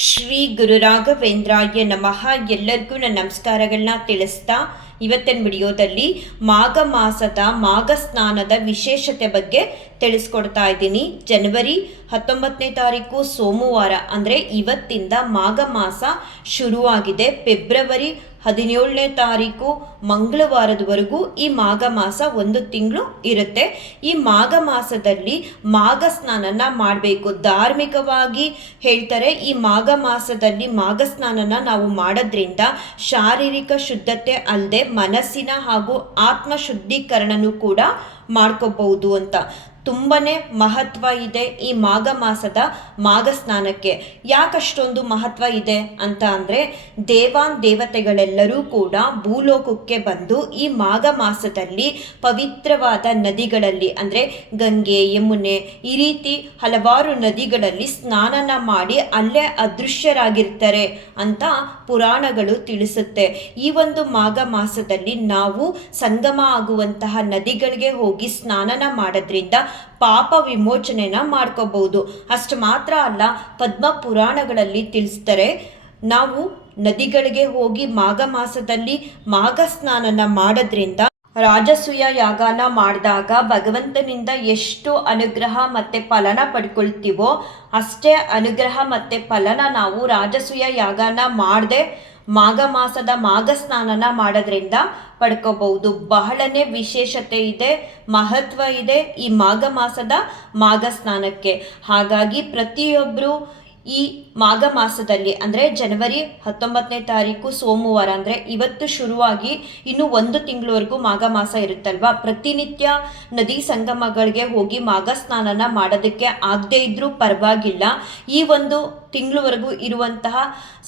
ಶ್ರೀ ಗುರು ರಾಘವೇಂದ್ರಾಯ ನಮಃ. ಎಲ್ಲರಿಗೂ ನನ್ನ ನಮಸ್ಕಾರಗಳನ್ನ ತಿಳಿಸ್ತಾ ಇವತ್ತಿನ ವಿಡಿಯೋದಲ್ಲಿ ಮಾಘ ಮಾಸದ ಮಾಘ ಸ್ನಾನದ ವಿಶೇಷತೆ ಬಗ್ಗೆ ತಿಳಿಸ್ಕೊಡ್ತಾ ಇದ್ದೀನಿ. ಜನವರಿ ಹತ್ತೊಂಬತ್ತನೇ ತಾರೀಕು ಸೋಮವಾರ, ಅಂದರೆ ಇವತ್ತಿಂದ ಮಾಘ ಮಾಸ ಶುರುವಾಗಿದೆ. ಫೆಬ್ರವರಿ ಹದಿನೇಳನೇ ತಾರೀಕು ಮಂಗಳವಾರದವರೆಗೂ ಈ ಮಾಘ ಮಾಸ ಒಂದು ತಿಂಗಳು ಇರುತ್ತೆ. ಈ ಮಾಘ ಮಾಸದಲ್ಲಿ ಮಾಘ ಸ್ನಾನನ ಮಾಡಬೇಕು. ಧಾರ್ಮಿಕವಾಗಿ ಹೇಳ್ತಾರೆ, ಈ ಮಾಘ ಮಾಸದಲ್ಲಿ ಮಾಘ ಸ್ನಾನನ ನಾವು ಮಾಡೋದ್ರಿಂದ ಶಾರೀರಿಕ ಶುದ್ಧತೆ ಅಲ್ಲದೆ ಮನಸ್ಸಿನ ಹಾಗೂ ಆತ್ಮ ಶುದ್ಧೀಕರಣನೂ ಕೂಡ ಮಾಡ್ಕೋಬಹುದು ಅಂತ. ತುಂಬನೇ ಮಹತ್ವ ಇದೆ ಈ ಮಾಘ ಮಾಸದ ಮಾಘ ಸ್ನಾನಕ್ಕೆ. ಯಾಕಷ್ಟೊಂದು ಮಹತ್ವ ಇದೆ ಅಂತ ಅಂದರೆ ದೇವಾನ್ ದೇವತೆಗಳೆಲ್ಲರೂ ಕೂಡ ಭೂಲೋಕಕ್ಕೆ ಬಂದು ಈ ಮಾಘ ಮಾಸದಲ್ಲಿ ಪವಿತ್ರವಾದ ನದಿಗಳಲ್ಲಿ ಅಂದರೆ ಗಂಗೆ, ಯಮುನೆ ಈ ರೀತಿ ಹಲವಾರು ನದಿಗಳಲ್ಲಿ ಸ್ನಾನನ ಮಾಡಿ ಅಲ್ಲೇ ಅದೃಶ್ಯರಾಗಿರ್ತಾರೆ ಅಂತ ಪುರಾಣಗಳು ತಿಳಿಸುತ್ತೆ. ಈ ಒಂದು ಮಾಘ ಮಾಸದಲ್ಲಿ ನಾವು ಸಂಗಮ ಆಗುವಂತಹ ನದಿಗಳಿಗೆ ಹೋಗಿ ಸ್ನಾನನ ಮಾಡೋದ್ರಿಂದ ಪಾಪ ವಿಮೋಚನೆನ ಮಾಡ್ಕೋಬಹುದು. ಅಷ್ಟು ಮಾತ್ರ ಅಲ್ಲ, ಪದ್ಮ ಪುರಾಣಗಳಲ್ಲಿ ತಿಳಿಸ್ತಾರೆ, ನಾವು ನದಿಗಳಿಗೆ ಹೋಗಿ ಮಾಘ ಮಾಸದಲ್ಲಿ ಮಾಘ ಸ್ನಾನನ ಮಾಡೋದ್ರಿಂದ ರಾಜಸೂಯ ಯಾಗನ ಮಾಡಿದಾಗ ಭಗವಂತನಿಂದ ಎಷ್ಟು ಅನುಗ್ರಹ ಮತ್ತು ಫಲನ ಪಡ್ಕೊಳ್ತೀವೋ ಅಷ್ಟೇ ಅನುಗ್ರಹ ಮತ್ತು ಫಲನ ನಾವು ರಾಜಸೂಯ ಯಾಗನ ಮಾಡದೆ ಮಾಘ ಮಾಸದ ಮಾಘ ಸ್ನಾನನ ಮಾಡೋದ್ರಿಂದ ಪಡ್ಕೋಬಹುದು. ಬಹಳನೇ ವಿಶೇಷತೆ ಇದೆ, ಮಹತ್ವ ಇದೆ ಈ ಮಾಘ ಮಾಸದ ಮಾಘ ಸ್ನಾನಕ್ಕೆ. ಹಾಗಾಗಿ ಪ್ರತಿಯೊಬ್ಬರು ಈ ಮಾಘ ಮಾಸದಲ್ಲಿ, ಅಂದರೆ ಜನವರಿ ಹತ್ತೊಂಬತ್ತನೇ ತಾರೀಕು ಸೋಮವಾರ, ಅಂದರೆ ಇವತ್ತು ಶುರುವಾಗಿ ಇನ್ನು ಒಂದು ತಿಂಗಳವರೆಗೂ ಮಾಘ ಮಾಸ ಇರುತ್ತಲ್ವಾ? ಪ್ರತಿನಿತ್ಯ ನದಿ ಸಂಗಮಗಳಿಗೆ ಹೋಗಿ ಮಾಘ ಸ್ನಾನನ ಮಾಡೋದಕ್ಕೆ ಆಗದೇ ಇದ್ರೂ ಪರವಾಗಿಲ್ಲ. ಈ ಒಂದು ತಿಂಗಳವರೆಗೂ ಇರುವಂತಹ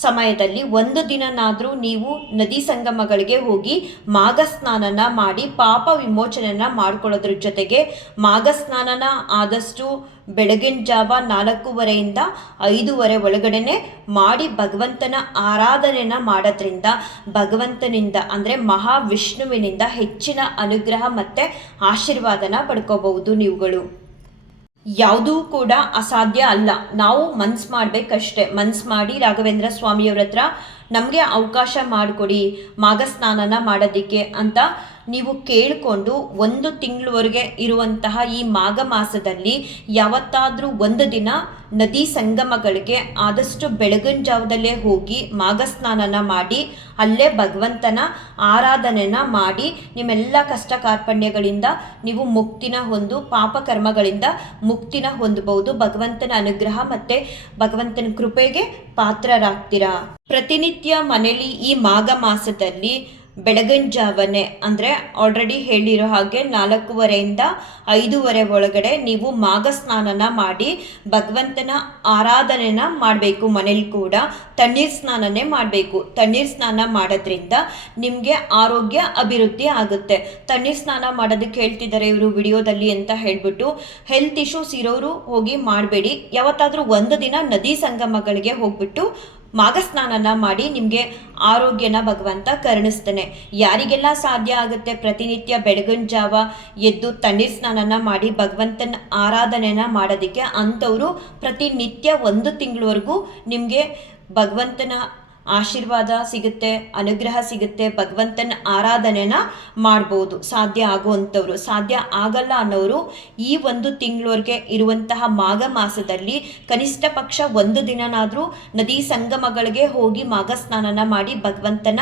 ಸಮಯದಲ್ಲಿ ಒಂದು ದಿನನಾದರೂ ನೀವು ನದಿ ಸಂಗಮಗಳಿಗೆ ಹೋಗಿ ಮಾಘ ಸ್ನಾನನ ಮಾಡಿ ಪಾಪ ವಿಮೋಚನೆನ ಮಾಡ್ಕೊಳ್ಳೋದ್ರ ಜೊತೆಗೆ ಮಾಘ ಸ್ನಾನನ ಆದಷ್ಟು ಬೆಳಗಿನ ಜಾವ ನಾಲ್ಕೂವರೆಯಿಂದ ಐದೂವರೆ ಒಳಗಡೆನೆ ಮಾಡಿ ಭಗವಂತನ ಆರಾಧನೆನ ಮಾಡೋದ್ರಿಂದ ಭಗವಂತನಿಂದ ಅಂದರೆ ಮಹಾವಿಷ್ಣುವಿನಿಂದ ಹೆಚ್ಚಿನ ಅನುಗ್ರಹ ಮತ್ತು ಆಶೀರ್ವಾದನ ಪಡ್ಕೋಬಹುದು ನೀವುಗಳು. ಯಾವುದೂ ಕೂಡ ಅಸಾಧ್ಯ ಅಲ್ಲ. ನಾವು ಮನ್ಸು ಮಾಡಬೇಕಷ್ಟೆ. ಮನ್ಸು ಮಾಡಿ ರಾಘವೇಂದ್ರ ಸ್ವಾಮಿಯವ್ರ ಹತ್ರ ನಮಗೆ ಅವಕಾಶ ಮಾಡಿಕೊಡಿ ಮಾಘ ಸ್ನಾನನ ಮಾಡೋದಕ್ಕೆ ಅಂತ ನೀವು ಕೇಳಿಕೊಂಡು ಒಂದು ತಿಂಗಳವರೆಗೆ ಇರುವಂತಹ ಈ ಮಾಘ ಮಾಸದಲ್ಲಿ ಯಾವತ್ತಾದರೂ ಒಂದು ದಿನ ನದಿ ಸಂಗಮಗಳಿಗೆ ಆದಷ್ಟು ಬೆಳಗಿನ ಜಾವದಲ್ಲೇ ಹೋಗಿ ಮಾಘ ಸ್ನಾನನ ಮಾಡಿ, ಅಲ್ಲೇ ಭಗವಂತನ ಆರಾಧನೆನ ಮಾಡಿ, ನಿಮ್ಮೆಲ್ಲ ಕಷ್ಟ ಕಾರ್ಪಣ್ಯಗಳಿಂದ ನೀವು ಮುಕ್ತಿನ ಹೊಂದು, ಪಾಪಕರ್ಮಗಳಿಂದ ಮುಕ್ತಿನ ಹೊಂದಬಹುದು ಭಗವಂತನ ಅನುಗ್ರಹ ಮತ್ತು ಭಗವಂತನ ಕೃಪೆಗೆ ಪಾತ್ರರಾಗ್ತೀರಾ. ಪ್ರತಿನಿತ್ಯ ಮನೆಯಲ್ಲಿ ಈ ಮಾಘ ಮಾಸದಲ್ಲಿ ಬೆಳಗಿನ ಜಾವನೆ ಅಂದರೆ ಆಲ್ರೆಡಿ ಹೇಳಿರೋ ಹಾಗೆ ನಾಲ್ಕೂವರೆಯಿಂದ ಐದೂವರೆ ಒಳಗಡೆ ನೀವು ಮಾಘ ಸ್ನಾನನ ಮಾಡಿ ಭಗವಂತನ ಆರಾಧನೆನ ಮಾಡಬೇಕು ಮನೇಲಿ ಕೂಡ. ತಣ್ಣೀರು ಸ್ನಾನನೇ ಮಾಡಬೇಕು. ತಣ್ಣೀರು ಸ್ನಾನ ಮಾಡೋದ್ರಿಂದ ನಿಮಗೆ ಆರೋಗ್ಯ ಅಭಿವೃದ್ಧಿ ಆಗುತ್ತೆ. ತಣ್ಣೀರು ಸ್ನಾನ ಮಾಡೋದಕ್ಕೆ ಹೇಳ್ತಿದ್ದಾರೆ ಇವರು ವಿಡಿಯೋದಲ್ಲಿ ಅಂತ ಹೇಳಿಬಿಟ್ಟು. ಹೆಲ್ತ್ ಇಶ್ಯೂಸ್ ಇರೋರು ಹೋಗಿ ಮಾಡಬೇಡಿ. ಯಾವತ್ತಾದರೂ ಒಂದು ದಿನ ನದಿ ಸಂಗಮಗಳಿಗೆ ಹೋಗ್ಬಿಟ್ಟು ಮಾಘ ಸ್ನಾನನ ಮಾಡಿ ನಿಮಗೆ ಆರೋಗ್ಯನ ಭಗವಂತ ಕರುಣಿಸ್ತಾನೆ. ಯಾರಿಗೆಲ್ಲ ಸಾಧ್ಯ ಆಗುತ್ತೆ? ಪ್ರತಿನಿತ್ಯ ಬೆಳಗಿನ ಜಾವ ಎದ್ದು ತಣ್ಣೀರ್ ಸ್ನಾನನ ಮಾಡಿ ಭಗವಂತನ ಆರಾಧನೆನ ಮಾಡೋದಕ್ಕೆ ಅಂಥವರು ಪ್ರತಿನಿತ್ಯ ಒಂದು ತಿಂಗಳವರೆಗೂ ನಿಮಗೆ ಭಗವಂತನ ಆಶೀರ್ವಾದ ಸಿಗುತ್ತೆ, ಅನುಗ್ರಹ ಸಿಗುತ್ತೆ, ಭಗವಂತನ ಆರಾಧನೆನ ಮಾಡ್ಬೋದು. ಸಾಧ್ಯ ಆಗುವಂಥವ್ರು. ಸಾಧ್ಯ ಆಗಲ್ಲ ಅನ್ನೋರು ಈ ಒಂದು ತಿಂಗಳವರೆಗೆ ಇರುವಂತಹ ಮಾಘ ಮಾಸದಲ್ಲಿ ಕನಿಷ್ಠ ಪಕ್ಷ ಒಂದು ದಿನನಾದರೂ ನದಿ ಸಂಗಮಗಳಿಗೆ ಹೋಗಿ ಮಾಘ ಸ್ನಾನನ ಮಾಡಿ ಭಗವಂತನ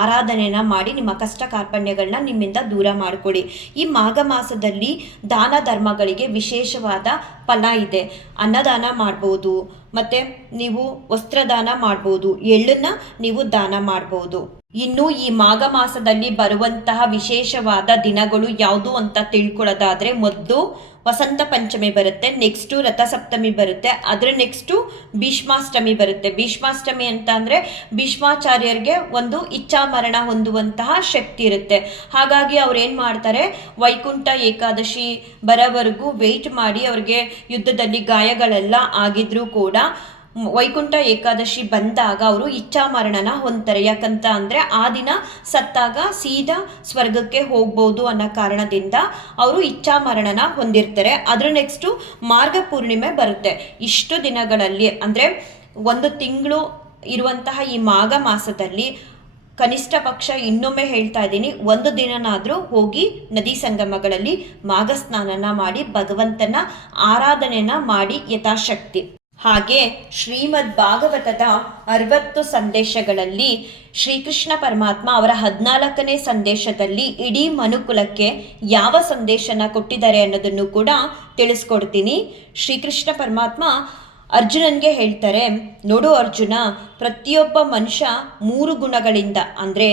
ಆರಾಧನೆನ ಮಾಡಿ ನಿಮ್ಮ ಕಷ್ಟ ಕಾರ್ಪಣ್ಯಗಳನ್ನ ನಿಮ್ಮಿಂದ ದೂರ ಮಾಡಿಕೊಡಿ. ಈ ಮಾಘ ಮಾಸದಲ್ಲಿ ದಾನ ಧರ್ಮಗಳಿಗೆ ವಿಶೇಷವಾದ ಫಲ ಇದೆ. ಅನ್ನದಾನ ಮಾಡ್ಬೋದು. ಮತ್ತು ನೀವು ವಸ್ತ್ರದಾನ ಮಾಡ್ಬೋದು, ಎಳ್ಳನ್ನ ನೀವು ದಾನ ಮಾಡ್ಬೋದು. ಇನ್ನು ಈ ಮಾಘ ಮಾಸದಲ್ಲಿ ಬರುವಂತಹ ವಿಶೇಷವಾದ ದಿನಗಳು ಯಾವುದು ಅಂತ ತಿಳ್ಕೊಳ್ಳೋದಾದ್ರೆ ಮೊದಲು ವಸಂತ ಪಂಚಮಿ ಬರುತ್ತೆ ನೆಕ್ಸ್ಟು ರಥಸಪ್ತಮಿ ಬರುತ್ತೆ ಅದರ ನೆಕ್ಸ್ಟು ಭೀಷ್ಮಾಷ್ಟಮಿ ಬರುತ್ತೆ. ಭೀಷ್ಮಾಷ್ಟಮಿ ಅಂತ ಅಂದರೆ ಭೀಷ್ಮಾಚಾರ್ಯರಿಗೆ ಒಂದು ಇಚ್ಛಾ ಮರಣ ಹೊಂದುವಂತಹ ಶಕ್ತಿ ಇರುತ್ತೆ. ಹಾಗಾಗಿ ಏನು ಮಾಡ್ತಾರೆ, ವೈಕುಂಠ ಏಕಾದಶಿ ಬರೋವರೆಗೂ ವೆಯ್ಟ್ ಮಾಡಿ ಅವ್ರಿಗೆ ಯುದ್ಧದಲ್ಲಿ ಗಾಯಗಳೆಲ್ಲ ಆಗಿದ್ರೂ ಕೂಡ ವೈಕುಂಠ ಏಕಾದಶಿ ಬಂದಾಗ ಅವರು ಇಚ್ಛಾಮರಣನ ಹೊಂದ್ತಾರೆ. ಯಾಕಂತ ಅಂದರೆ ಆ ದಿನ ಸತ್ತಾಗ ಸೀದಾ ಸ್ವರ್ಗಕ್ಕೆ ಹೋಗ್ಬೋದು ಅನ್ನೋ ಕಾರಣದಿಂದ ಅವರು ಇಚ್ಛಾಮರಣನ ಹೊಂದಿರ್ತಾರೆ. ಅದರ ನೆಕ್ಸ್ಟು ಮಾರ್ಗ ಪೂರ್ಣಿಮೆ ಬರುತ್ತೆ. ಇಷ್ಟು ದಿನಗಳಲ್ಲಿ ಅಂದರೆ ಒಂದು ತಿಂಗಳು ಇರುವಂತಹ ಈ ಮಾಘ ಮಾಸದಲ್ಲಿ ಕನಿಷ್ಠ ಪಕ್ಷ ಇನ್ನೊಮ್ಮೆ ಹೇಳ್ತಾ ಇದ್ದೀನಿ, ಒಂದು ದಿನನಾದರೂ ಹೋಗಿ ನದಿ ಸಂಗಮಗಳಲ್ಲಿ ಮಾಘ ಸ್ನಾನನ ಮಾಡಿ ಭಗವಂತನ ಆರಾಧನೆನ ಮಾಡಿ ಯಥಾಶಕ್ತಿ. ಹಾಗೆ ಶ್ರೀಮದ್ ಭಾಗವತದ ಅರವತ್ತು ಸಂದೇಶಗಳಲ್ಲಿ ಶ್ರೀಕೃಷ್ಣ ಪರಮಾತ್ಮ ಅವರ ಹದಿನಾಲ್ಕನೇ ಸಂದೇಶದಲ್ಲಿ ಇಡೀ ಮನುಕುಲಕ್ಕೆ ಯಾವ ಸಂದೇಶನ ಕೊಟ್ಟಿದ್ದಾರೆ ಅನ್ನೋದನ್ನು ಕೂಡ ತಿಳಿಸ್ಕೊಡ್ತೀನಿ. ಶ್ರೀಕೃಷ್ಣ ಪರಮಾತ್ಮ ಅರ್ಜುನನ್ಗೆ ಹೇಳ್ತಾರೆ, ನೋಡು ಅರ್ಜುನ, ಪ್ರತಿಯೊಬ್ಬ ಮನುಷ್ಯ ಮೂರು ಗುಣಗಳಿಂದ, ಅಂದರೆ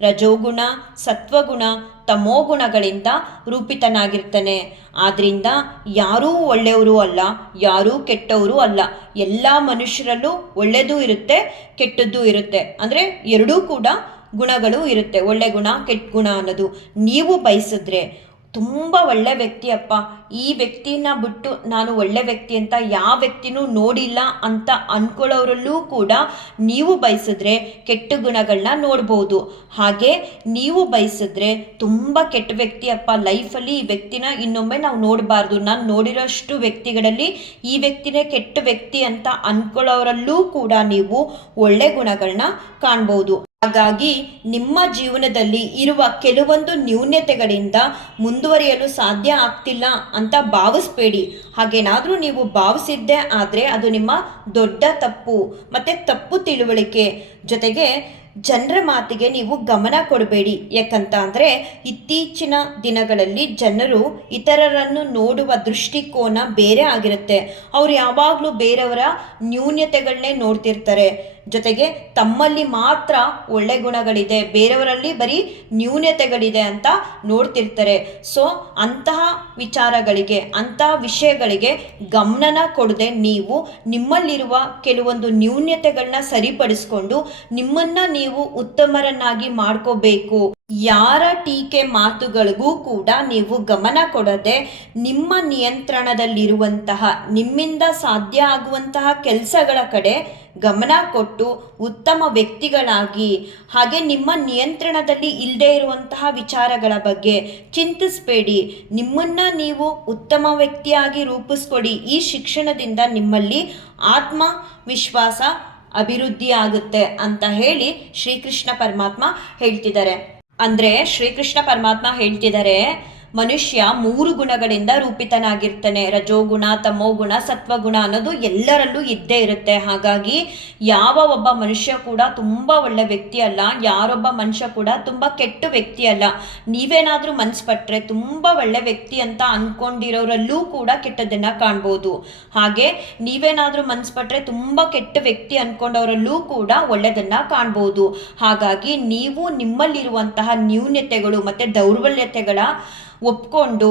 ರಜೋಗುಣ, ಸತ್ವಗುಣ ತಮೋಗುಣಗಳಿಂದ ರೂಪಿತನಾಗಿರ್ತಾನೆ. ಆದ್ರಿಂದ ಯಾರೂ ಒಳ್ಳೆಯವರು ಅಲ್ಲ, ಯಾರೂ ಕೆಟ್ಟವರು ಅಲ್ಲ. ಎಲ್ಲ ಮನುಷ್ಯರಲ್ಲೂ ಒಳ್ಳೆಯದು ಇರುತ್ತೆ, ಕೆಟ್ಟದ್ದು ಇರುತ್ತೆ. ಅಂದರೆ ಎರಡೂ ಕೂಡ ಗುಣಗಳು ಇರುತ್ತೆ. ಒಳ್ಳೆ ಗುಣ, ಕೆಟ್ಟ ಗುಣ ಅನ್ನೋದು. ನೀವು ಬಯಸಿದ್ರೆ ತುಂಬ ಒಳ್ಳೆ ವ್ಯಕ್ತಿಯಪ್ಪ ಈ ವ್ಯಕ್ತಿನ ಬಿಟ್ಟು ನಾನು ಒಳ್ಳೆ ವ್ಯಕ್ತಿ ಅಂತ ಯಾವ ವ್ಯಕ್ತಿನೂ ನೋಡಿಲ್ಲ ಅಂತ ಅಂದ್ಕೊಳ್ಳೋರಲ್ಲೂ ಕೂಡ ನೀವು ಬಯಸಿದ್ರೆ ಕೆಟ್ಟ ಗುಣಗಳನ್ನ ನೋಡ್ಬೋದು. ಹಾಗೆ ನೀವು ಬಯಸಿದ್ರೆ ತುಂಬ ಕೆಟ್ಟ ವ್ಯಕ್ತಿಯಪ್ಪ ಲೈಫಲ್ಲಿ ಈ ವ್ಯಕ್ತಿನ ಇನ್ನೊಮ್ಮೆ ನಾವು ನೋಡಬಾರ್ದು. ನಾನು ನೋಡಿರೋಷ್ಟು ವ್ಯಕ್ತಿಗಳಲ್ಲಿ ಈ ವ್ಯಕ್ತಿನೇ ಕೆಟ್ಟ ವ್ಯಕ್ತಿ ಅಂತ ಅಂದ್ಕೊಳ್ಳೋರಲ್ಲೂ ಕೂಡ ನೀವು ಒಳ್ಳೆ ಗುಣಗಳನ್ನ ಕಾಣ್ಬೋದು. ಹಾಗಾಗಿ ನಿಮ್ಮ ಜೀವನದಲ್ಲಿ ಇರುವ ಕೆಲವೊಂದು ನ್ಯೂನ್ಯತೆಗಳಿಂದ ಮುಂದುವರಿಯಲು ಸಾಧ್ಯ ಆಗ್ತಿಲ್ಲ ಅಂತ ಭಾವಿಸ್ಬೇಡಿ. ಹಾಗೇನಾದರೂ ನೀವು ಭಾವಿಸಿದ್ದೆ ಆದರೆ ಅದು ನಿಮ್ಮ ದೊಡ್ಡ ತಪ್ಪು. ಮತ್ತು ತಪ್ಪು ತಿಳುವಳಿಕೆ ಜೊತೆಗೆ ಜನರ ಮಾತಿಗೆ ನೀವು ಗಮನ ಕೊಡಬೇಡಿ. ಯಾಕಂತ ಅಂದರೆ ಇತ್ತೀಚಿನ ದಿನಗಳಲ್ಲಿ ಜನರು ಇತರರನ್ನು ನೋಡುವ ದೃಷ್ಟಿಕೋನ ಬೇರೆ ಆಗಿರುತ್ತೆ. ಅವ್ರು ಯಾವಾಗಲೂ ಬೇರೆಯವರ ನ್ಯೂನ್ಯತೆಗಳನ್ನೇ ನೋಡ್ತಿರ್ತಾರೆ. ಜೊತೆಗೆ ತಮ್ಮಲ್ಲಿ ಮಾತ್ರ ಒಳ್ಳೆ ಗುಣಗಳಿದೆ, ಬೇರೆಯವರಲ್ಲಿ ಬರೀ ನ್ಯೂನ್ಯತೆಗಳಿದೆ ಅಂತ ನೋಡ್ತಿರ್ತಾರೆ. ಸೊ, ಅಂತಹ ವಿಚಾರಗಳಿಗೆ, ಅಂತಹ ವಿಷಯಗಳಿಗೆ ಗಮನನ ಕೊಡದೆ ನೀವು ನಿಮ್ಮಲ್ಲಿರುವ ಕೆಲವೊಂದು ನ್ಯೂನ್ಯತೆಗಳನ್ನ ಸರಿಪಡಿಸ್ಕೊಂಡು ನಿಮ್ಮನ್ನ ನೀವು ಉತ್ತಮರನ್ನಾಗಿ ಮಾಡ್ಕೋಬೇಕು. ಯಾರ ಟೀಕೆ ಮಾತುಗಳಿಗೂ ಕೂಡ ನೀವು ಗಮನ ಕೊಡದೆ ನಿಮ್ಮ ನಿಯಂತ್ರಣದಲ್ಲಿರುವಂತಹ, ನಿಮ್ಮಿಂದ ಸಾಧ್ಯ ಆಗುವಂತಹ ಕೆಲಸಗಳ ಕಡೆ ಗಮನ ಕೊಟ್ಟು ಉತ್ತಮ ವ್ಯಕ್ತಿಗಳಾಗಿ, ಹಾಗೆ ನಿಮ್ಮ ನಿಯಂತ್ರಣದಲ್ಲಿ ಇಲ್ಲದೆ ಇರುವಂತಹ ವಿಚಾರಗಳ ಬಗ್ಗೆ ಚಿಂತಿಸಬೇಡಿ. ನಿಮ್ಮನ್ನ ನೀವು ಉತ್ತಮ ವ್ಯಕ್ತಿಯಾಗಿ ರೂಪಿಸ್ಕೊಡಿ. ಈ ಶಿಕ್ಷಣದಿಂದ ನಿಮ್ಮಲ್ಲಿ ಆತ್ಮವಿಶ್ವಾಸ ಅಭಿವೃದ್ಧಿ ಆಗುತ್ತೆ ಅಂತ ಹೇಳಿ ಶ್ರೀಕೃಷ್ಣ ಪರಮಾತ್ಮ ಹೇಳ್ತಿದ್ದಾರೆ. ಅಂದರೆ ಶ್ರೀಕೃಷ್ಣ ಪರಮಾತ್ಮ ಹೇಳ್ತಿದ್ದಾರೆ ಮನುಷ್ಯ ಮೂರು ಗುಣಗಳಿಂದ ರೂಪಿತನಾಗಿರ್ತಾನೆ. ರಜೋಗುಣ ತಮೋಗುಣ ಸತ್ವಗುಣ ಅನ್ನೋದು ಎಲ್ಲರಲ್ಲೂ ಇದ್ದೇ ಇರುತ್ತೆ. ಹಾಗಾಗಿ ಯಾವ ಒಬ್ಬ ಮನುಷ್ಯ ಕೂಡ ತುಂಬ ಒಳ್ಳೆ ವ್ಯಕ್ತಿ ಅಲ್ಲ. ಯಾರೊಬ್ಬ ಮನುಷ್ಯ ಕೂಡ ತುಂಬ ಕೆಟ್ಟ ವ್ಯಕ್ತಿ ಅಲ್ಲ. ನೀವೇನಾದರೂ ಮನ್ಸು ಪಟ್ಟರೆ ತುಂಬ ಒಳ್ಳೆ ವ್ಯಕ್ತಿ ಅಂತ ಅಂದ್ಕೊಂಡಿರೋರಲ್ಲೂ ಕೂಡ ಕೆಟ್ಟದನ್ನು ಕಾಣ್ಬೋದು. ಹಾಗೆ ನೀವೇನಾದರೂ ಮನ್ಸು ಪಟ್ಟರೆ ತುಂಬ ಕೆಟ್ಟ ವ್ಯಕ್ತಿ ಅಂದ್ಕೊಂಡವರಲ್ಲೂ ಕೂಡ ಒಳ್ಳೆಯದನ್ನು ಕಾಣ್ಬೋದು. ಹಾಗಾಗಿ ನೀವು ನಿಮ್ಮಲ್ಲಿರುವಂತಹ ನ್ಯೂನ್ಯತೆಗಳು ಮತ್ತು ದೌರ್ಬಲ್ಯತೆಗಳ ಒಪ್ಕೊಂಡು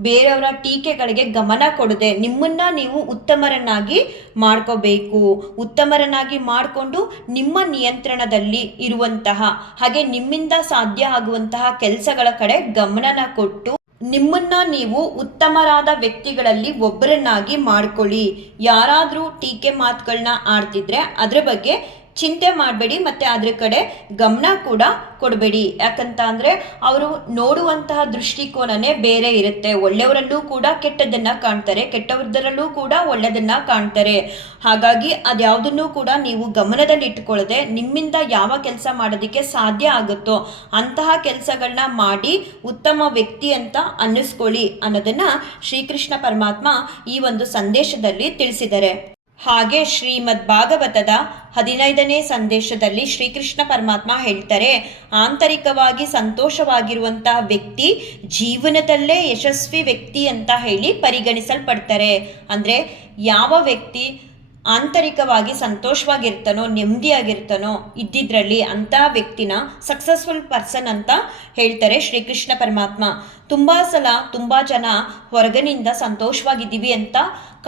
ಬೇರೆಯವರ ಟೀಕೆಗಳಿಗೆ ಗಮನ ಕೊಡದೆ ನಿಮ್ಮನ್ನ ನೀವು ಉತ್ತಮರನ್ನಾಗಿ ಮಾಡ್ಕೋಬೇಕು. ಉತ್ತಮರನ್ನಾಗಿ ಮಾಡಿಕೊಂಡು ನಿಮ್ಮ ನಿಯಂತ್ರಣದಲ್ಲಿ ಇರುವಂತಹ, ಹಾಗೆ ನಿಮ್ಮಿಂದ ಸಾಧ್ಯ ಆಗುವಂತಹ ಕೆಲಸಗಳ ಕಡೆ ಗಮನನ ಕೊಟ್ಟು ನಿಮ್ಮನ್ನ ನೀವು ಉತ್ತಮರಾದ ವ್ಯಕ್ತಿಗಳಲ್ಲಿ ಒಬ್ಬರನ್ನಾಗಿ ಮಾಡ್ಕೊಳ್ಳಿ. ಯಾರಾದರೂ ಟೀಕೆ ಮಾತುಗಳನ್ನ ಆಡ್ತಿದ್ರೆ ಅದ್ರ ಬಗ್ಗೆ ಚಿಂತೆ ಮಾಡಬೇಡಿ, ಮತ್ತು ಅದ್ರ ಕಡೆ ಗಮನ ಕೂಡ ಕೊಡಬೇಡಿ. ಯಾಕಂತ ಅಂದರೆ ಅವರು ನೋಡುವಂತಹ ದೃಷ್ಟಿಕೋನನೇ ಬೇರೆ ಇರುತ್ತೆ. ಒಳ್ಳೆಯವರಲ್ಲೂ ಕೂಡ ಕೆಟ್ಟದ್ದನ್ನು ಕಾಣ್ತಾರೆ, ಕೆಟ್ಟವರದರಲ್ಲೂ ಕೂಡ ಒಳ್ಳೆಯದನ್ನು ಕಾಣ್ತಾರೆ. ಹಾಗಾಗಿ ಅದ್ಯಾವುದನ್ನು ಕೂಡ ನೀವು ಗಮನದಲ್ಲಿ ಇಟ್ಕೊಳ್ಳದೆ ನಿಮ್ಮಿಂದ ಯಾವ ಕೆಲಸ ಮಾಡೋದಕ್ಕೆ ಸಾಧ್ಯ ಆಗುತ್ತೋ ಅಂತಹ ಕೆಲಸಗಳನ್ನ ಮಾಡಿ ಉತ್ತಮ ವ್ಯಕ್ತಿ ಅಂತ ಅನ್ನಿಸ್ಕೊಳ್ಳಿ ಅನ್ನೋದನ್ನು ಶ್ರೀಕೃಷ್ಣ ಪರಮಾತ್ಮ ಈ ಒಂದು ಸಂದೇಶದಲ್ಲಿ ತಿಳಿಸಿದ್ದಾರೆ. ಹಾಗೆ ಶ್ರೀಮದ್ ಭಾಗವತದ ಹದಿನೈದನೇ ಸಂದೇಶದಲ್ಲಿ ಶ್ರೀಕೃಷ್ಣ ಪರಮಾತ್ಮ ಹೇಳ್ತಾರೆ, ಆಂತರಿಕವಾಗಿ ಸಂತೋಷವಾಗಿರುವಂತಹ ವ್ಯಕ್ತಿ ಜೀವನದಲ್ಲೇ ಯಶಸ್ವಿ ವ್ಯಕ್ತಿ ಅಂತ ಹೇಳಿ ಪರಿಗಣಿಸಲ್ಪಡ್ತಾರೆ. ಅಂದರೆ ಯಾವ ವ್ಯಕ್ತಿ ಆಂತರಿಕವಾಗಿ ಸಂತೋಷವಾಗಿರ್ತಾನೋ, ನೆಮ್ಮದಿಯಾಗಿರ್ತಾನೋ ಇದ್ದಿದ್ರಲ್ಲಿ ಅಂಥ ವ್ಯಕ್ತಿನ ಸಕ್ಸಸ್ಫುಲ್ ಪರ್ಸನ್ ಅಂತ ಹೇಳ್ತಾರೆ ಶ್ರೀಕೃಷ್ಣ ಪರಮಾತ್ಮ. ತುಂಬ ಸಲ ತುಂಬ ಜನ ಹೊರಗಿನಿಂದ ಸಂತೋಷವಾಗಿದ್ದೀವಿ ಅಂತ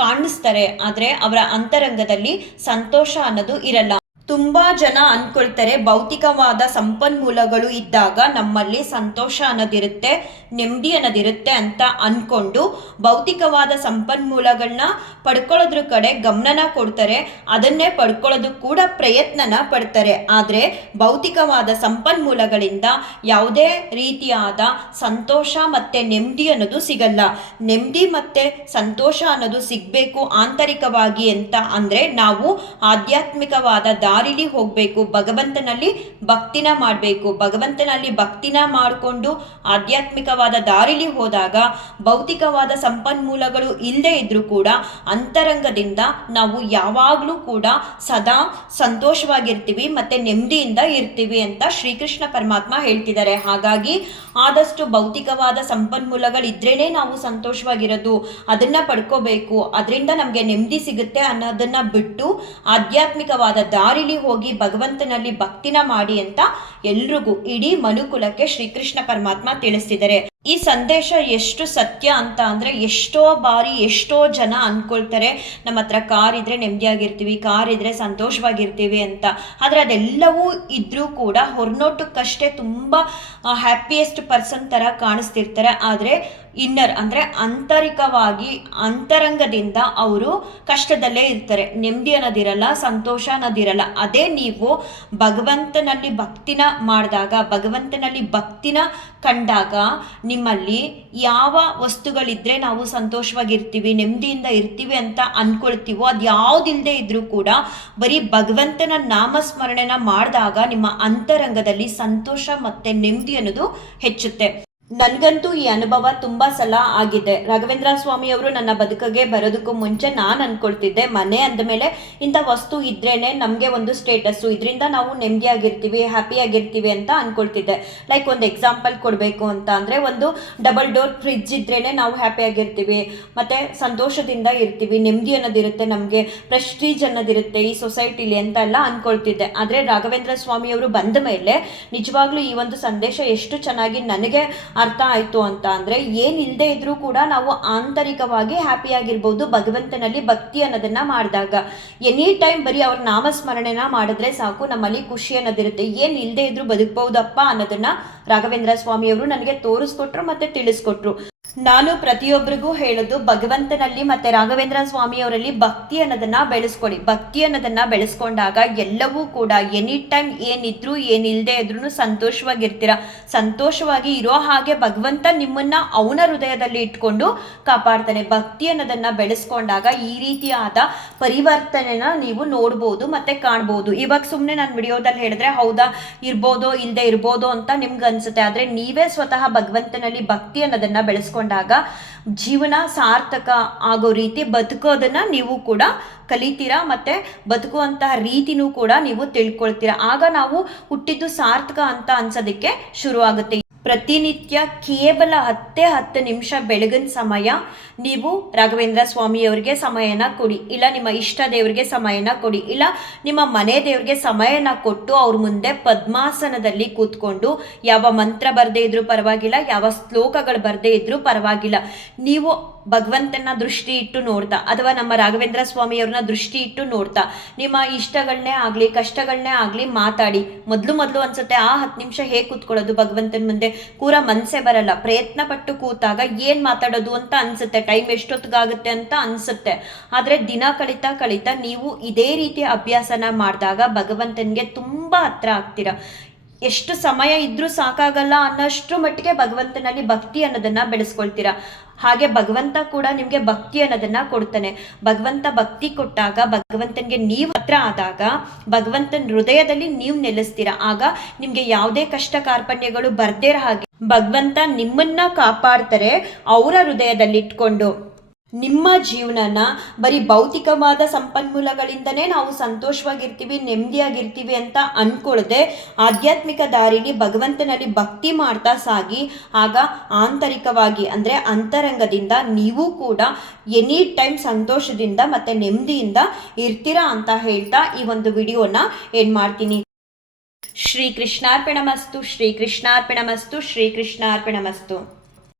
ಕಾಣಿಸ್ತಾರೆ, ಆದರೆ ಅವರ ಅಂತರಂಗದಲ್ಲಿ ಸಂತೋಷ ಅನ್ನೋದು ಇರಲ್ಲ. ತುಂಬಾ ಜನ ಅನ್ಕೊಳ್ತಾರೆ ಭೌತಿಕವಾದ ಸಂಪನ್ಮೂಲಗಳು ಇದ್ದಾಗ ನಮ್ಮಲ್ಲಿ ಸಂತೋಷ ಅನ್ನೋದಿರುತ್ತೆ, ನೆಮ್ಮದಿ ಅನ್ನೋದಿರುತ್ತೆ ಅಂತ ಅನ್ಕೊಂಡು ಭೌತಿಕವಾದ ಸಂಪನ್ಮೂಲಗಳನ್ನ ಪಡ್ಕೊಳ್ಳೋದ್ರ ಕಡೆ ಗಮನನ ಕೊಡ್ತಾರೆ, ಅದನ್ನೇ ಪಡ್ಕೊಳ್ಳೋದು ಕೂಡ ಪ್ರಯತ್ನನ ಪಡ್ತಾರೆ. ಆದರೆ ಭೌತಿಕವಾದ ಸಂಪನ್ಮೂಲಗಳಿಂದ ಯಾವುದೇ ರೀತಿಯಾದ ಸಂತೋಷ ಮತ್ತು ನೆಮ್ಮದಿ ಅನ್ನೋದು ಸಿಗಲ್ಲ. ನೆಮ್ಮದಿ ಮತ್ತು ಸಂತೋಷ ಅನ್ನೋದು ಸಿಗಬೇಕು ಆಂತರಿಕವಾಗಿ ಅಂತ ಅಂದರೆ ನಾವು ಆಧ್ಯಾತ್ಮಿಕವಾದ ದಾರಿಲಿ ಹೋಗಬೇಕು, ಭಗವಂತನಲ್ಲಿ ಭಕ್ತಿನ ಮಾಡಬೇಕು. ಭಗವಂತನಲ್ಲಿ ಭಕ್ತಿನ ಮಾಡಿಕೊಂಡು ಆಧ್ಯಾತ್ಮಿಕವಾದ ದಾರಿಲಿ ಹೋದಾಗ ಭೌತಿಕವಾದ ಸಂಪನ್ಮೂಲಗಳು ಇಲ್ಲದೆ ಇದ್ದರೂ ಕೂಡ ಅಂತರಂಗದಿಂದ ನಾವು ಯಾವಾಗಲೂ ಕೂಡ ಸದಾ ಸಂತೋಷವಾಗಿರ್ತೀವಿ ಮತ್ತೆ ನೆಮ್ಮದಿಯಿಂದ ಇರ್ತೀವಿ ಅಂತ ಶ್ರೀಕೃಷ್ಣ ಪರಮಾತ್ಮ ಹೇಳ್ತಿದ್ದಾರೆ. ಹಾಗಾಗಿ ಆದಷ್ಟು ಭೌತಿಕವಾದ ಸಂಪನ್ಮೂಲಗಳಿದ್ರೇನೆ ನಾವು ಸಂತೋಷವಾಗಿರೋದು. ಅದನ್ನ ಪಡ್ಕೋಬೇಕು. ಅದರಿಂದ ನಮಗೆ ನೆಮ್ಮದಿ ಸಿಗುತ್ತೆ ಅನ್ನೋದನ್ನ ಬಿಟ್ಟು ಆಧ್ಯಾತ್ಮಿಕವಾದ ಹೋಗಿ ಭಗವಂತನಲ್ಲಿ ಭಕ್ತಿನ ಮಾಡಿ ಅಂತ ಎಲ್ರಿಗೂ ಇಡೀ ಮನುಕುಲಕ್ಕೆ ಶ್ರೀಕೃಷ್ಣ ಪರಮಾತ್ಮ ತಿಳಿಸ್ತಿದ್ದಾರೆ. ಈ ಸಂದೇಶ ಎಷ್ಟು ಸತ್ಯ ಅಂತ ಅಂದರೆ ಎಷ್ಟೋ ಬಾರಿ ಎಷ್ಟೋ ಜನ ಅಂದ್ಕೊಳ್ತಾರೆ ನಮ್ಮ ಹತ್ರ ಕಾರ್ ಇದ್ದರೆ ನೆಮ್ಮದಿಯಾಗಿರ್ತೀವಿ, ಕಾರ್ ಇದ್ರೆ ಸಂತೋಷವಾಗಿರ್ತೀವಿ ಅಂತ. ಆದರೆ ಅದೆಲ್ಲವೂ ಇದ್ದರೂ ಕೂಡ ಹೊರನೋಟಕ್ಕಷ್ಟೇ ತುಂಬ ಹ್ಯಾಪಿಯೆಸ್ಟ್ ಪರ್ಸನ್ ಥರ ಕಾಣಿಸ್ತಿರ್ತಾರೆ. ಆದರೆ ಇನ್ನರ್ ಅಂದರೆ ಆಂತರಿಕವಾಗಿ, ಅಂತರಂಗದಿಂದ ಅವರು ಕಷ್ಟದಲ್ಲೇ ಇರ್ತಾರೆ. ನೆಮ್ಮದಿ ಅನ್ನೋದಿರಲ್ಲ, ಸಂತೋಷ ಅನ್ನೋದಿರಲ್ಲ. ಅದೇ ನೀವು ಭಗವಂತನಲ್ಲಿ ಭಕ್ತಿನ ಮಾಡಿದಾಗ, ಭಗವಂತನಲ್ಲಿ ಭಕ್ತಿನ ಕಂಡಾಗ ನಿಮ್ಮಲ್ಲಿ ಯಾವ ವಸ್ತುಗಳಿದ್ರೆ ನಾವು ಸಂತೋಷವಾಗಿರ್ತೀವಿ, ನೆಮ್ಮದಿಯಿಂದ ಇರ್ತೀವಿ ಅಂತ ಅಂದ್ಕೊಳ್ತೀವೋ ಅದು ಯಾವುದಿಲ್ಲದೆ ಇದ್ದರೂ ಕೂಡ ಬರೀ ಭಗವಂತನ ನಾಮಸ್ಮರಣೆನ ಮಾಡಿದಾಗ ನಿಮ್ಮ ಅಂತರಂಗದಲ್ಲಿ ಸಂತೋಷ ಮತ್ತೆ ನೆಮ್ಮದಿ ಅನ್ನೋದು ಹೆಚ್ಚುತ್ತೆ. ನನಗಂತೂ ಈ ಅನುಭವ ತುಂಬಾ ಸಲ ಆಗಿದೆ. ರಾಘವೇಂದ್ರ ಸ್ವಾಮಿ ಅವರು ನನ್ನ ಬದುಕಿಗೆ ಬರೋದಕ್ಕೂ ಮುಂಚೆ ನಾನು ಅಂದ್ಕೊಳ್ತಿದ್ದೆ ಮನೆ ಅಂದಮೇಲೆ ಇಂಥ ವಸ್ತು ಇದ್ರೇನೆ ನಮಗೆ ಒಂದು ಸ್ಟೇಟಸ್ಸು. ಇದರಿಂದ ನಾವು ನೆಮ್ಮದಿಯಾಗಿರ್ತೀವಿ, ಹ್ಯಾಪಿಯಾಗಿರ್ತೀವಿ ಅಂತ ಅಂದ್ಕೊಳ್ತಿದ್ದೆ ಲೈಕ್ ಒಂದು ಎಕ್ಸಾಂಪಲ್ ಕೊಡಬೇಕು ಅಂತ ಅಂದರೆ ಒಂದು ಡಬಲ್ ಡೋರ್ ಫ್ರಿಜ್ ಇದ್ರೇನೆ ನಾವು ಹ್ಯಾಪಿಯಾಗಿರ್ತೀವಿ. ಮತ್ತು ಸಂತೋಷದಿಂದ ಇರ್ತೀವಿ, ನೆಮ್ಮದಿ ಅನ್ನೋದಿರುತ್ತೆ ನಮಗೆ, ಪ್ರೆಸ್ಟೀಜ್ ಅನ್ನೋದಿರುತ್ತೆ ಈ ಸೊಸೈಟಿಲಿ ಅಂತ ಎಲ್ಲ ಅನ್ಕೊಳ್ತಿದ್ದೆ. ಆದರೆ ರಾಘವೇಂದ್ರ ಸ್ವಾಮಿಯವರು ಬಂದ ಮೇಲೆ ನಿಜವಾಗ್ಲೂ ಈ ಒಂದು ಸಂದೇಶ ಎಷ್ಟು ಚೆನ್ನಾಗಿ ನನಗೆ ಅರ್ಥ ಆಯಿತು ಅಂತ ಅಂದರೆ ಏನಿಲ್ಲದೆ ಇದ್ದರೂ ಕೂಡ ನಾವು ಆಂತರಿಕವಾಗಿ ಹ್ಯಾಪಿಯಾಗಿರ್ಬೋದು ಭಗವಂತನಲ್ಲಿ ಭಕ್ತಿ ಅನ್ನೋದನ್ನ ಮಾಡಿದಾಗ. ಎನಿ ಟೈಮ್ ಬರೀ ಅವ್ರ ನಾಮಸ್ಮರಣೆನ ಮಾಡಿದ್ರೆ ಸಾಕು, ನಮ್ಮಲ್ಲಿ ಖುಷಿ ಅನ್ನೋದಿರುತ್ತೆ. ಏನು ಇಲ್ಲದೆ ಇದ್ರೂ ಬದುಕಬಹುದಪ್ಪ ಅನ್ನೋದನ್ನ ರಾಘವೇಂದ್ರ ಸ್ವಾಮಿಯವರು ನನಗೆ ತೋರಿಸ್ಕೊಟ್ರು ಮತ್ತೆ ತಿಳಿಸ್ಕೊಟ್ರು. ನಾನು ಪ್ರತಿಯೊಬ್ಬರಿಗೂ ಹೇಳೋದು ಭಗವಂತನಲ್ಲಿ ಮತ್ತೆ ರಾಘವೇಂದ್ರ ಸ್ವಾಮಿಯವರಲ್ಲಿ ಭಕ್ತಿ ಅನ್ನೋದನ್ನ ಬೆಳೆಸ್ಕೊಳ್ಳಿ ಭಕ್ತಿ ಅನ್ನೋದನ್ನ ಬೆಳೆಸ್ಕೊಂಡಾಗ ಎಲ್ಲವೂ ಕೂಡ ಎನಿ ಟೈಮ್ ಏನಿದ್ರು ಏನಿಲ್ಲದೆ ಇದ್ರೂ ಸಂತೋಷವಾಗಿರ್ತೀರ. ಸಂತೋಷವಾಗಿ ಇರೋ ಹಾಗೆ ಭಗವಂತ ನಿಮ್ಮನ್ನ ಅವನ ಹೃದಯದಲ್ಲಿ ಇಟ್ಕೊಂಡು ಕಾಪಾಡ್ತಾನೆ. ಭಕ್ತಿ ಅನ್ನೋದನ್ನ ಬೆಳೆಸ್ಕೊಂಡಾಗ ಈ ರೀತಿಯಾದ ಪರಿವರ್ತನೆನ ನೀವು ನೋಡ್ಬೋದು ಮತ್ತೆ ಕಾಣ್ಬೋದು. ಇವಾಗ ಸುಮ್ಮನೆ ನಾನು ವಿಡಿಯೋದಲ್ಲಿ ಹೇಳಿದ್ರೆ ಹೌದಾ, ಇರ್ಬೋದೋ ಇಲ್ಲದೆ ಇರ್ಬೋದು ಅಂತ ನಿಮ್ಗೆ ಅನ್ಸುತ್ತೆ ಆದರೆ ನೀವೇ ಸ್ವತಃ ಭಗವಂತನಲ್ಲಿ ಭಕ್ತಿ ಅನ್ನೋದನ್ನ ಬೆಳೆಸ್ಕೊಂಡು ಜೀವನ ಸಾರ್ಥಕ ಆಗೋ ರೀತಿ ಬದುಕೋದನ್ನ ನೀವು ಕೂಡ ಕಲಿತೀರಾ ಮತ್ತೆ ಬದುಕುವಂತಹ ರೀತಿನೂ ಕೂಡ ನೀವು ತಿಳ್ಕೊಳ್ತೀರಾ. ಆಗ ನಾವು ಹುಟ್ಟಿದ್ದು ಸಾರ್ಥಕ ಅಂತ ಅನ್ಸೋದಕ್ಕೆ ಶುರುವಾಗುತ್ತೆ. ಪ್ರತಿನಿತ್ಯ ಕೇವಲ ಹತ್ತೇ ಹತ್ತು ನಿಮಿಷ ಬೆಳಗಿನ ಸಮಯ ನೀವು ರಾಘವೇಂದ್ರ ಸ್ವಾಮಿಯವ್ರಿಗೆ ಸಮಯನ ಕೊಡಿ. ಇಲ್ಲ ನಿಮ್ಮ ಇಷ್ಟ ದೇವರಿಗೆ ಸಮಯನ ಕೊಡಿ. ಇಲ್ಲ ನಿಮ್ಮ ಮನೆ ದೇವರಿಗೆ ಸಮಯನ ಕೊಟ್ಟು ಅವ್ರ ಮುಂದೆ ಪದ್ಮಾಸನದಲ್ಲಿ ಕೂತ್ಕೊಂಡು ಯಾವ ಮಂತ್ರ ಬರದೇ ಇದ್ರೂ ಪರವಾಗಿಲ್ಲ, ಯಾವ ಶ್ಲೋಕಗಳು ಬರದೇ ಇದ್ರೂ ಪರವಾಗಿಲ್ಲ. ನೀವು ಭಗವಂತನ ದೃಷ್ಟಿ ಇಟ್ಟು ನೋಡ್ತಾ, ಅಥವಾ ನಮ್ಮ ರಾಘವೇಂದ್ರ ಸ್ವಾಮಿಯವ್ರನ್ನ ದೃಷ್ಟಿ ಇಟ್ಟು ನೋಡ್ತಾ, ನಿಮ್ಮ ಇಷ್ಟಗಳನ್ನೇ ಆಗಲಿ ಕಷ್ಟಗಳನ್ನೇ ಆಗಲಿ ಮಾತಾಡಿ. ಮೊದಲು ಮೊದಲು ಅನ್ಸುತ್ತೆ, ಆ ಹತ್ತು ನಿಮಿಷ ಹೇಗೆ ಕೂತ್ಕೊಳ್ಳೋದು ಭಗವಂತನ ಮುಂದೆ? ಕೂರ ಮನಸ್ಸೇ ಬರಲ್ಲ. ಪ್ರಯತ್ನ ಪಟ್ಟು ಕೂತಾಗ ಏನು ಮಾತಾಡೋದು ಅಂತ ಅನ್ಸುತ್ತೆ, ಟೈಮ್ ಎಷ್ಟೊತ್ತಿಗಾಗುತ್ತೆ ಅಂತ ಅನ್ಸುತ್ತೆ. ಆದರೆ ದಿನ ಕಳೀತಾ ಕಳೀತಾ ನೀವು ಇದೇ ರೀತಿ ಅಭ್ಯಾಸನ ಮಾಡಿದಾಗ ಭಗವಂತನಿಗೆ ತುಂಬ ಹತ್ರ ಆಗ್ತೀರಾ? ಎಷ್ಟು ಸಮಯ ಇದ್ರೂ ಸಾಕಾಗಲ್ಲ ಅನ್ನೋಷ್ಟು ಮಟ್ಟಿಗೆ ಭಗವಂತನಲ್ಲಿ ಭಕ್ತಿ ಅನ್ನೋದನ್ನ ಬೆಳೆಸ್ಕೊಳ್ತೀರಾ? ಹಾಗೆ ಭಗವಂತ ಕೂಡ ನಿಮಗೆ ಭಕ್ತಿ ಅನ್ನೋದನ್ನ ಕೊಡ್ತಾನೆ. ಭಗವಂತ ಭಕ್ತಿ ಕೊಟ್ಟಾಗ, ಭಗವಂತನಿಗೆ ನೀವು ಹತ್ರ ಆದಾಗ, ಭಗವಂತನ ಹೃದಯದಲ್ಲಿ ನೀವು ನೆಲೆಸ್ತೀರಾ? ಆಗ ನಿಮಗೆ ಯಾವುದೇ ಕಷ್ಟ ಕಾರ್ಪಣ್ಯಗಳು ಬರ್ದೇ ಹಾಗೆ ಭಗವಂತ ನಿಮ್ಮನ್ನ ಕಾಪಾಡ್ತಾರೆ, ಅವರ ಹೃದಯದಲ್ಲಿ ಇಟ್ಕೊಂಡು. ನಿಮ್ಮ ಜೀವನನ ಬರೀ ಭೌತಿಕವಾದ ಸಂಪನ್ಮೂಲಗಳಿಂದನೇ ನಾವು ಸಂತೋಷವಾಗಿರ್ತೀವಿ, ನೆಮ್ಮದಿಯಾಗಿರ್ತೀವಿ ಅಂತ ಅನ್ಕೊಳ್ಳದೆ ಆಧ್ಯಾತ್ಮಿಕ ದಾರಿಲಿ ಭಗವಂತನಲ್ಲಿ ಭಕ್ತಿ ಮಾಡ್ತಾ ಸಾಗಿ, ಆಗ ಆಂತರಿಕವಾಗಿ ಅಂದರೆ ಅಂತರಂಗದಿಂದ ನೀವು ಕೂಡ ಎನಿ ಟೈಮ್ ಸಂತೋಷದಿಂದ ಮತ್ತು ನೆಮ್ಮದಿಯಿಂದ ಇರ್ತೀರಾ ಅಂತ ಹೇಳ್ತಾ ಈ ಒಂದು ವಿಡಿಯೋನ ಏನು ಮಾಡ್ತೀನಿ. ಶ್ರೀ ಕೃಷ್ಣಾರ್ಪಣಮಸ್ತು ಶ್ರೀ ಕೃಷ್ಣಾರ್ಪಣಮಸ್ತು ಶ್ರೀ ಕೃಷ್ಣಾರ್ಪಣಮಸ್ತು.